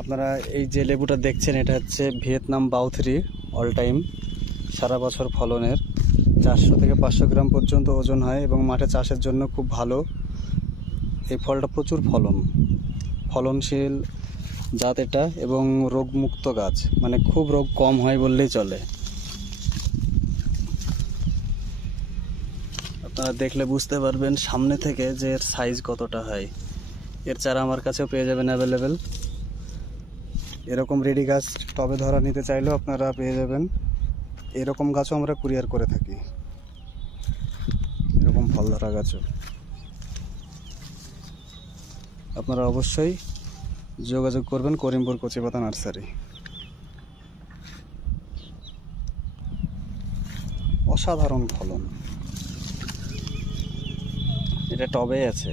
আপনারা এই যে লেবুটা দেখছেন এটা হচ্ছে ভিয়েতনাম বাউ 3 অল টাইম, সারা বছর ফলনের, 400 থেকে 500 গ্রাম পর্যন্ত ওজন হয় এবং মাঠে চাষের জন্য খুব ভালো। এই ফলটা প্রচুর ফলনশীল জাত এটা এবং রোগমুক্ত গাছ, মানে খুব রোগ কম হয় বললেই চলে। আপনারা দেখলে বুঝতে পারবেন সামনে থেকে যে এর সাইজ কতটা হয়। এর চারা আমার কাছেও পেয়ে যাবেন অ্যাভেলেবেল। এরকম রেডি গাছ টবে ধরা নিতে চাইলেও আপনারা পেয়ে যাবেন। এরকম গাছও আমরা কুরিয়ার করে থাকি, এরকম ফল ধরা গাছও। আপনারা অবশ্যই যোগাযোগ করবেন করিমপুর কচিপাতা নার্সারি। অসাধারণ ফলন, এটা টবে আছে।